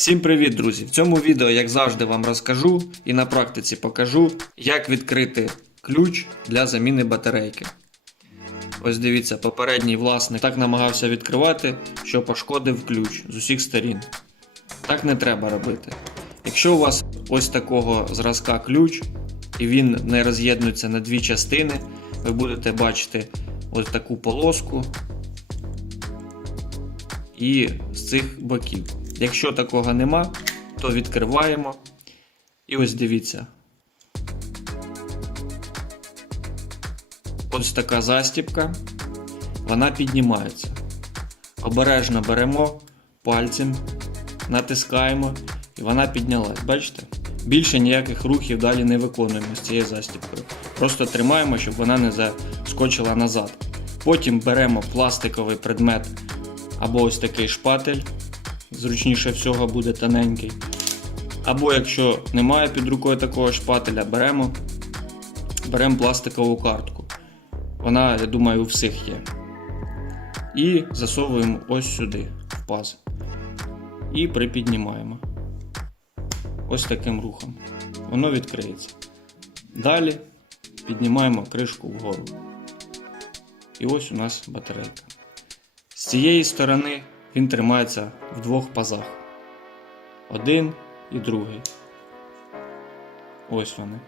Всім привіт, друзі! В цьому відео, як завжди, вам розкажу і на практиці покажу, як відкрити ключ для заміни батарейки. Ось дивіться, попередній власник так намагався відкривати, що пошкодив ключ з усіх сторін. Так не треба робити. Якщо у вас ось такого зразка ключ, і він не роз'єднується на дві частини, ви будете бачити ось таку полоску і з цих боків. Якщо такого нема, то відкриваємо. І ось дивіться. Ось така застіпка. Вона піднімається. Обережно беремо пальцем, натискаємо, і вона піднялась. Бачите? Більше ніяких рухів далі не виконуємо з цією застіпкою. Просто тримаємо, щоб вона не заскочила назад. Потім беремо пластиковий предмет або ось такий шпатель. Зручніше всього буде тоненький. Або якщо немає під рукою такого шпателя, беремо, беремо пластикову картку. Вона, я думаю, у всіх є. І засовуємо ось сюди, в паз. І припіднімаємо. Ось таким рухом. Воно відкриється. Далі піднімаємо кришку вгору. І ось у нас батарейка. З цієї сторони він тримається в двох пазах. Один і другий. Ось вони.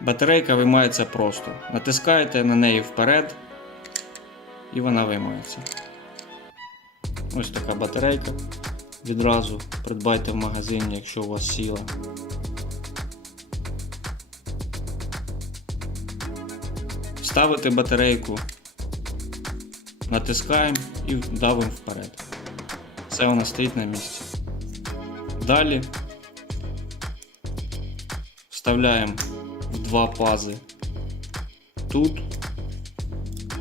Батарейка виймається просто. Натискаєте на неї вперед, і вона виймається. Ось така батарейка. Відразу придбайте в магазині, якщо у вас сіла. Ставите батарейку, натискаємо і давимо вперед. Все вона стоїть на місці. Далі вставляємо в два пази тут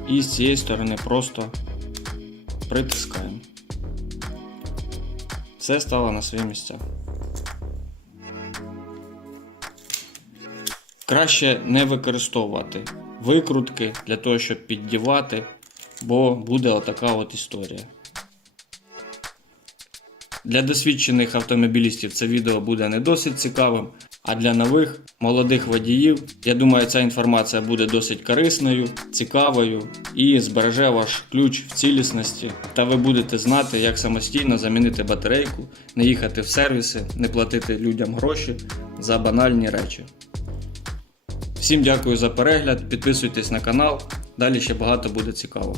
і з цієї сторони просто притискаємо. Все стало на свої місця. Краще не використовувати викрутки для того, щоб піддівати, бо буде отака от історія. Для досвідчених автомобілістів це відео буде не досить цікавим, а для нових молодих водіїв, я думаю, ця інформація буде досить корисною, цікавою і збереже ваш ключ в цілісності, та ви будете знати, як самостійно замінити батарейку, не їхати в сервіси, не платити людям гроші за банальні речі. Всім дякую за перегляд, підписуйтесь на канал, далі ще багато буде цікавого.